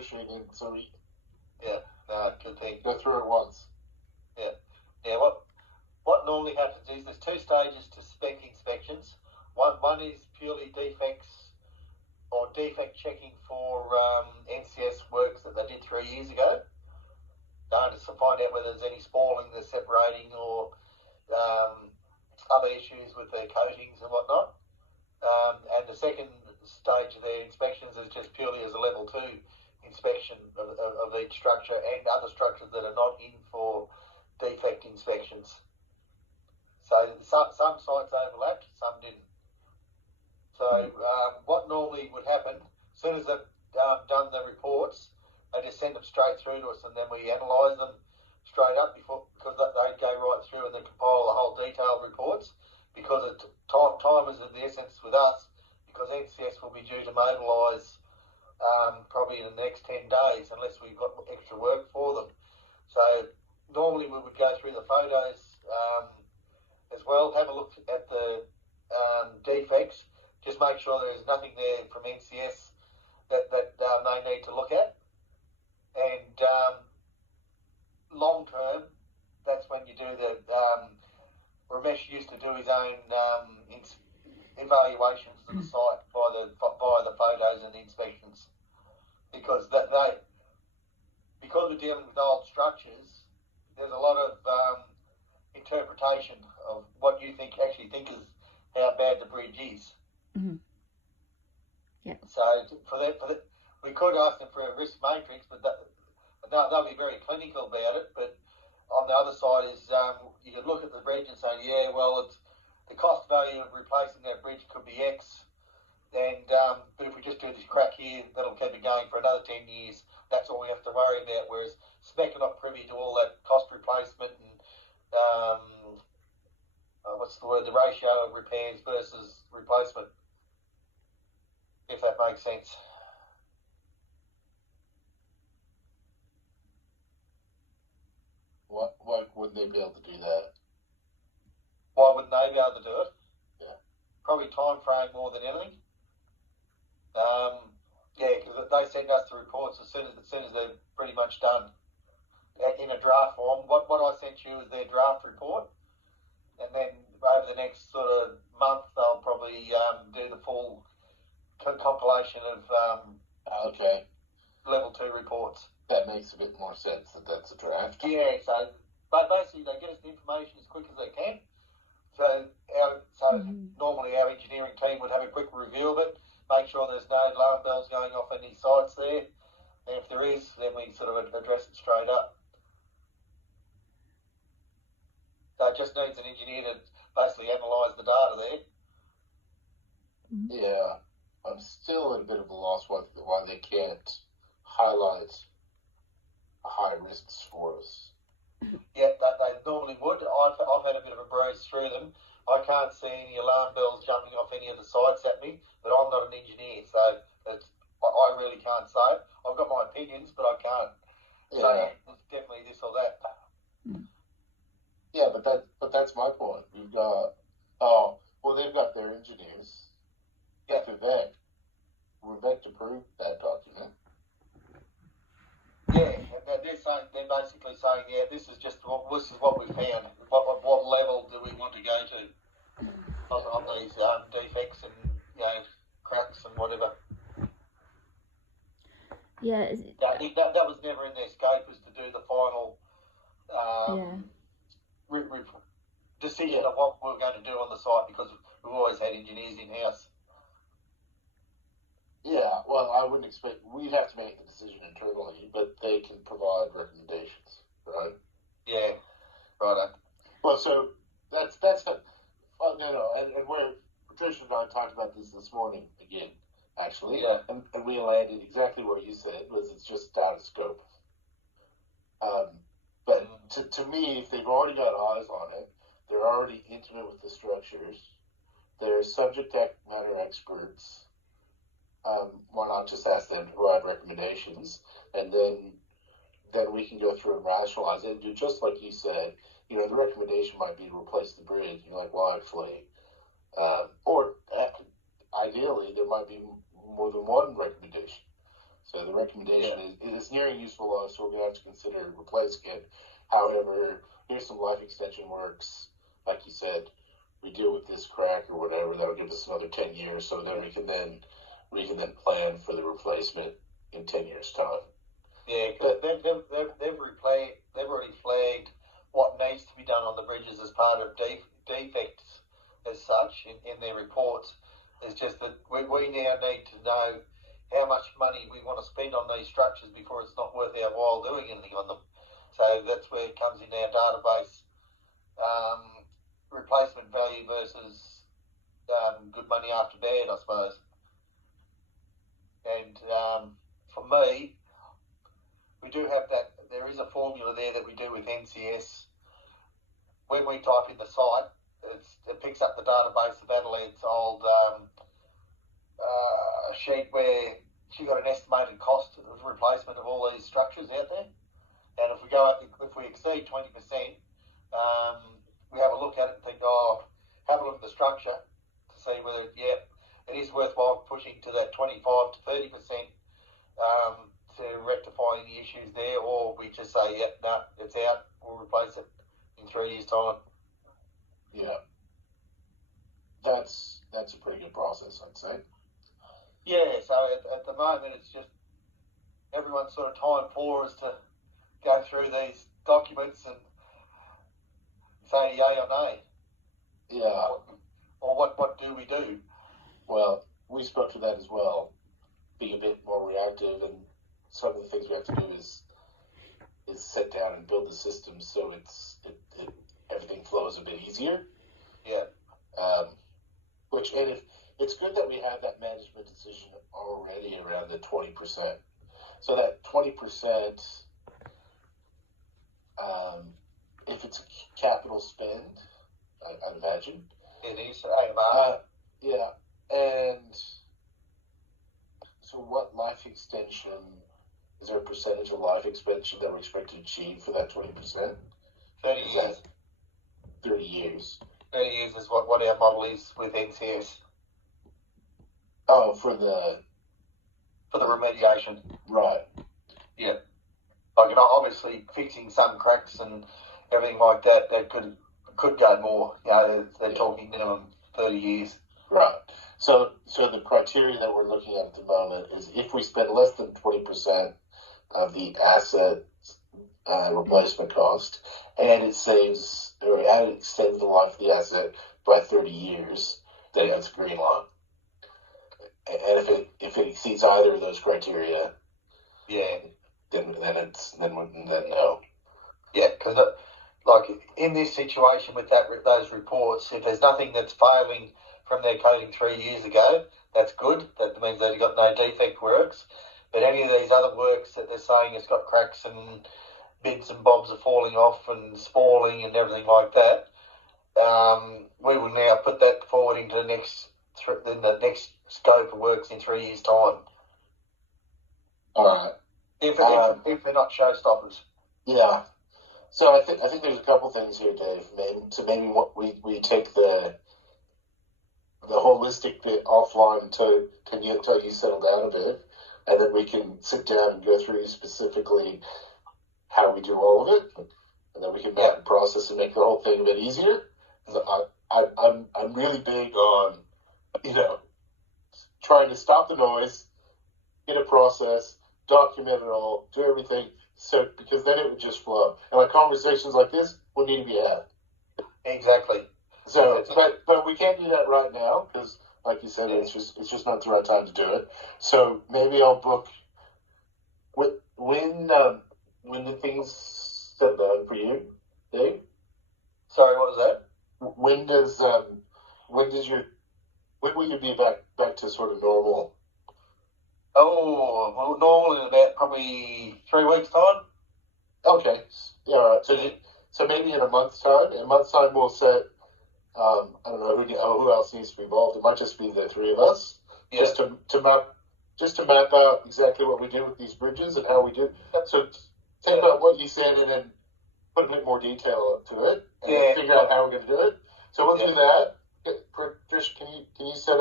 excruciating. So good thing. Go through it once. Yeah. What normally happens is there's two stages to spec inspections. One is purely defects or defect checking for NCS works that they did 3 years ago. To find out whether there's any spalling, the separating, or other issues with their coatings and whatnot. And the second stage of their inspections is just purely as a level 2 inspection of each structure and other structures that are not in for defect inspections. So some sites overlapped, some didn't. So what normally would happen, as soon as they've done the reports, they just send them straight through to us, and then we analyse them straight up because they'd go right through and then compile the whole detailed reports, because time is of the essence with us, because NCS will be due to mobilise probably in the next 10 days unless we've got extra work for them. So normally we would go through the photos as well, have a look at the defects, just make sure there's nothing there from NCS that they need to look at. And long term, that's when you do the Ramesh used to do his own evaluations of the site via the photos and the inspections, because we're dealing with old structures, there's a lot of interpretation of what you actually think is how bad the bridge is. Mm-hmm. Yeah. So for that, we could ask them for a risk matrix, but they'll be very clinical about it. But on the other side is you could look at the bridge and say, yeah, well, it's the cost value of replacing that bridge could be X, and but if we just do this crack here, that'll keep it going for another 10 years. That's all we have to worry about. Whereas SPEC are not privy to all that cost replacement and the ratio of repairs versus replacement, if that makes sense. Why wouldn't they be able to do that? Why wouldn't they be able to do it? Yeah. Probably time frame more than anything. Because they send us the reports as soon as they're pretty much done in a draft form. What I sent you is their draft report, and then over the next sort of month they'll probably do the full compilation of level 2 reports. That makes a bit more sense that that's a draft. Yeah, but basically they get us the information as quick as they can. So normally our engineering team would have a quick review of it, make sure there's no alarm bells going off any sites there, and if there is, then we sort of address it straight up. So it just needs an engineer to basically analyse the data there. Yeah, I'm still at a bit of a loss why they can't highlight high risks for us. Yeah, they normally would. I've had a bit of a breeze through them. I can't see any alarm bells jumping off any of the sites at me, but I'm not an engineer, so I really can't say it. I've got my opinions, but I can't say it's definitely this or that. Yeah, but that's my point. We've got they've got their engineers. Yeah. We're back to prove that document. Yeah, they're basically saying, this is what we found. What level do we want to go to on these defects and cracks and whatever. Yeah. That was never in their scope, was to do the final decision of what we were going to do on the site, because we've always had engineers in house. Yeah, well, I wouldn't expect we'd have to make the decision internally, but they can provide recommendations, right? Yeah, right. Well, so that's and where Patricia and I talked about this morning again, actually, and we landed exactly where you said, was it's just out of scope. But to me, if they've already got eyes on it, they're already intimate with the structures, they're subject matter experts. Why not just ask them to provide recommendations, and then we can go through and rationalize it and do just like you said. The recommendation might be to replace the bridge. You're like, well, actually, or ideally, there might be more than one recommendation. So the recommendation is it is nearing useful life, so we're going to have to consider replacing it. However, here's some life extension works. Like you said, we deal with this crack or whatever, that'll give us another 10 years, so then we can then plan for the replacement in 10 years' time. Yeah, because they've already flagged what needs to be done on the bridges as part of defects as such in their reports. It's just that we now need to know how much money we want to spend on these structures before it's not worth our while doing anything on them. So that's where it comes in our database, replacement value versus good money after bad, I suppose. And for me, we do have that. There is a formula there that we do with NCS. When we type in the site, it picks up the database of Adelaide's old sheet where she got an estimated cost of replacement of all these structures out there. And if we exceed 20%, we have a look at it and think, have a look at the structure to see whether, it is worthwhile pushing to that 25 to 30% to rectify any issues there, or we just say, it's out, we'll replace it in 3 years' time. Yeah. That's a pretty good process, I'd say. Yeah, so at the moment, it's just everyone's sort of time for us to go through these documents and say yay or nay. Yeah. Or what do we do? Well, we spoke to that as well, being a bit more reactive, and some of the things we have to do is sit down and build the system so everything flows a bit easier. Yeah. It's good that we have that management decision already around the 20%. So that 20%, if it's a capital spend, I'd imagine. It is AMR. Yeah. And so what life extension, is there a percentage of life extension that we're expected to achieve for that 20%? 30 years. 30 years. 30 years is what our model is with NCS. Oh, for the remediation. Right. Yeah. Like, obviously fixing some cracks and everything like that could go more. They're talking minimum 30 years. Right. So the criteria that we're looking at the moment is if we spend less than 20% of the asset replacement cost, and it extends the life of the asset by 30 years, then it's a green line. And if it exceeds either of those criteria, then no. Yeah, because in this situation with those reports, if there's nothing that's failing from their coding 3 years ago, that's good. That means they've got no defect works. But any of these other works that they're saying it's got cracks and bits and bobs are falling off and spalling and everything like that, we will now put that forward into the next scope of works in 3 years' time. All right. If they're not showstoppers. Yeah. So I think there's a couple things here, Dave. Maybe what we take the holistic bit offline until you settle down a bit, and then we can sit down and go through specifically how we do all of it, and then we can map the process and make the whole thing a bit easier. I'm really big on trying to stop the noise, get a process, document it all, do everything, so because then it would just flow. And conversations like this would need to be had. Exactly. So, but we can't do that right now because, like you said, it's just not the right time to do it. So maybe I'll book when the things settle down for you, Dave. Sorry, what was that? When will you be back to sort of normal? Oh, well, normal in about probably 3 weeks' time. Okay. Yeah. All right. So maybe in a month's time. In a month's time, we'll set. I don't know who else needs to be involved. It might just be the three of us, just to map out exactly what we do with these bridges and how we do. So think about what you said and then put a bit more detail to it and figure out how we're going to do it. So we'll do that. Patricia, can you set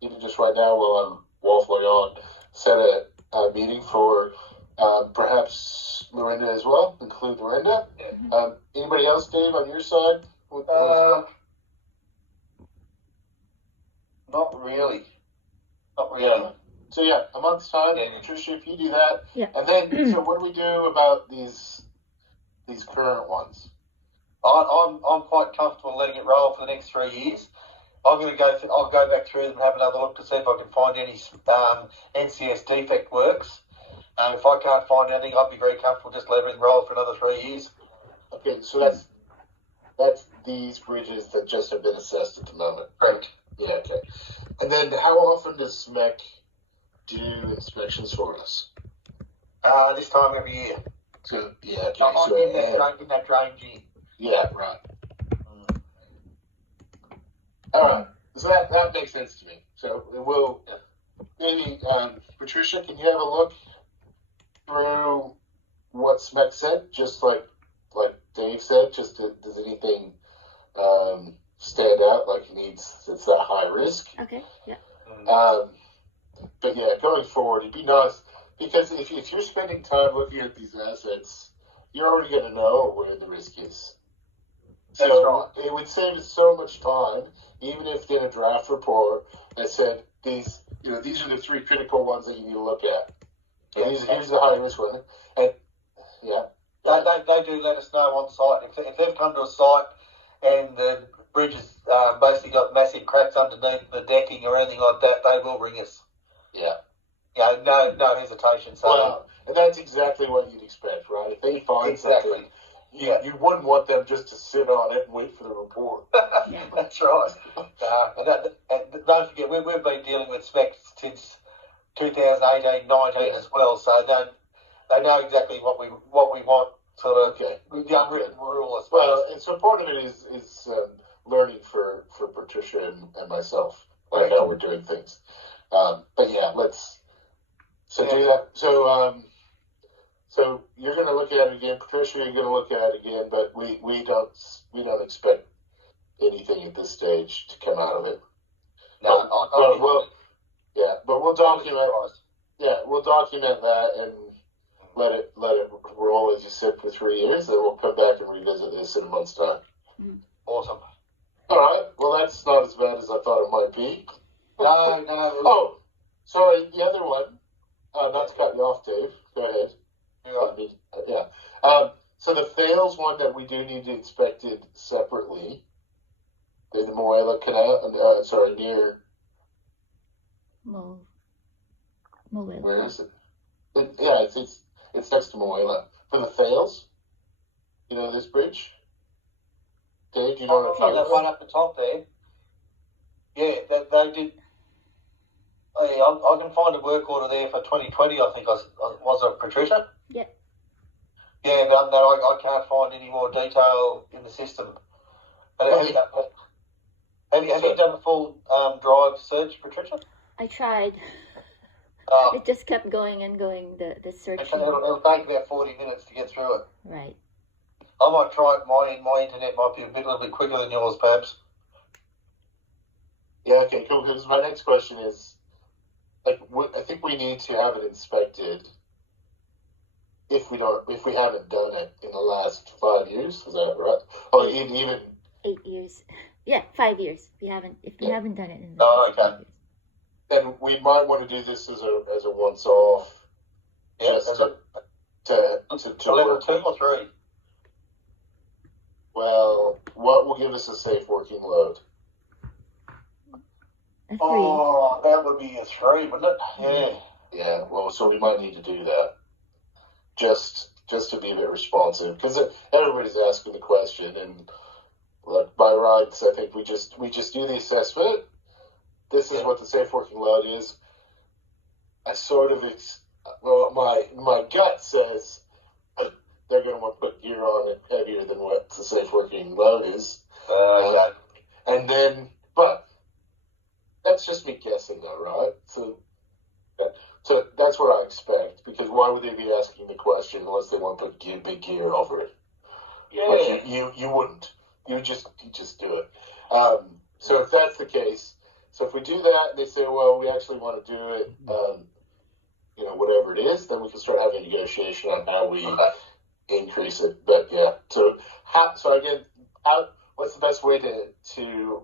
even just right now while I'm waffling on, set a meeting for perhaps Lorinda as well. Include Lorinda. Anybody else, Dave, on your side? Not really. Yeah. So yeah, a month's time. Yeah. Patricia, if you do that, Yeah. and then so what do we do about these current ones? I'm quite comfortable letting it roll for the next 3 years. I'll go back through them and have another look to see if I can find any NCS defect works. If I can't find anything, I'd be very comfortable just letting it roll for another 3 years. Okay, so that's these bridges that just have been assessed at the moment. Correct. Yeah, okay. And then how often does SMEC do inspections for us? This time every year. So yeah, okay. I'm in that drain year. Yeah, right. All right. So that makes sense to me. So we'll maybe Patricia, can you have a look through what SMEC said? Just like Dave said, just does anything stand out like it's that high risk? Okay. Yeah. But yeah, going forward, it'd be nice because if you're spending time looking at these assets, you're already going to know where the risk is. That's So right. it would save us so much time, even if in a draft report that said these are the 3 critical ones that you need to look at. Yeah, Here's the high risk one, and yeah. They do let us know on site. If they've come to a site and the bridge has basically got massive cracks underneath the decking or anything like that, they will ring us. Yeah. No hesitation. So well, and that's exactly what you'd expect, right? If they find something, you wouldn't want them just to sit on it and wait for the report. That's right. And don't forget, we've been dealing with specs since 2018, 19 as well, so they know exactly what we want. Sort of the unwritten rule, I suppose. Well, and so part of it is learning for Patricia and myself, like how we're doing things. But yeah, let's do that. So you're going to look at it again, Patricia. You're going to look at it again, but we don't expect anything at this stage to come out of it. No, but we'll document. Yeah, we'll document that and let it roll, as you said, for 3 years. Then we'll come back and revisit this in a month's time. Awesome. All right. Well, that's not as bad as I thought it might be. No. Oh, sorry. The other one. Not to cut you off, Dave. Go ahead. Yeah. So the fails one that we do need to inspect it separately. The Moela Canal. Near. Moela. Where is it? It's next to Moela. For the fails. You know this bridge. Dave, do you know what I'm talking that about? one up the top there. Yeah, they did. I can find a work order there for 2020. I think was it Patricia? Yeah. Yeah, but I can't find any more detail in the system. Have you done a full drive search, Patricia? I tried. It just kept going and going. The search. It'll take about 40 minutes to get through it. Right. I might try it. My internet might be a little bit quicker than yours, perhaps. Yeah. Okay. Cool. Because my next question is, I think we need to have it inspected. If we haven't done it in the last 5 years, is that right? Or even 8 years. Yeah, 5 years. If we haven't done it in the last 5 years. Then we might want to do this as a once off. Yeah, just to level 2 or 3. Well, what will give us a safe working load? A 3. Oh, that would be a 3, wouldn't it? Yeah. Yeah. Well, so we might need to do that. Just to be a bit responsive, because everybody's asking the question, and look, by rights, I think we just do the assessment. This is what the safe working load is. I sort of my gut says they're going to want to put gear on it heavier than what the safe working load is. And then, but that's just me guessing, though, right? So that's what I expect, because why would they be asking the question unless they want to put big gear over it? Yeah. Like you wouldn't. You just do it. So if that's the case, so if we do that and they say, well, we actually want to do it, whatever, whatever it is, then we can start having a negotiation on how we increase it. But yeah, so what's the best way to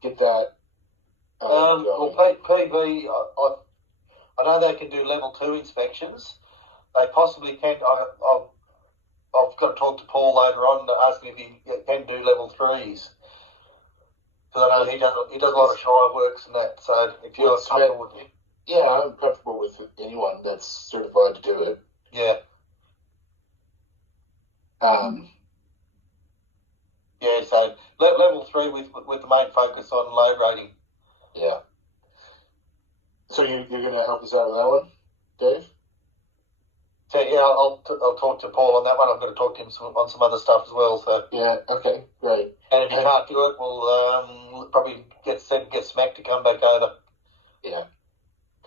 get that? Well, PV, I know they can do level 2 inspections. They possibly can. I've got to talk to Paul later on to ask him if he can do level 3s. Because I know he does a lot of shire works and that. So if you're comfortable with it. Yeah, I'm comfortable with anyone that's certified to do it. Yeah. Yeah, so level 3 with the main focus on load rating. Yeah. So you're going to help us out with that one, Dave? So yeah, I'll talk to Paul on that one. I've got to talk to him on some other stuff as well. So yeah, okay, great. And if he can't do it, we'll probably get Smack to come back over. Yeah.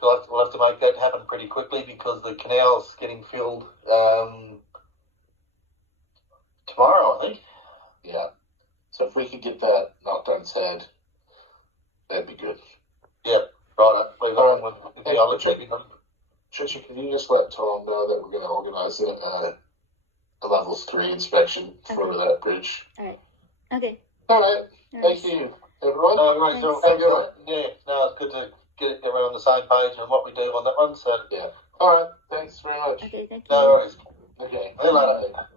We'll have to make that happen pretty quickly because the canal's getting filled tomorrow, I think. Yeah. So if we could get that knocked on its head, that'd be good. Yeah, right. Trisha, can you just let Tom know that we're going to organize a levels 3 inspection for that bridge? All right. Okay. All right. Thank you, everyone. Right. So, yeah, no, it's good to get everyone on the same page on what we do on that one. So yeah. All right. Thanks very much. Okay. Thank you. No worries. Okay. See you later.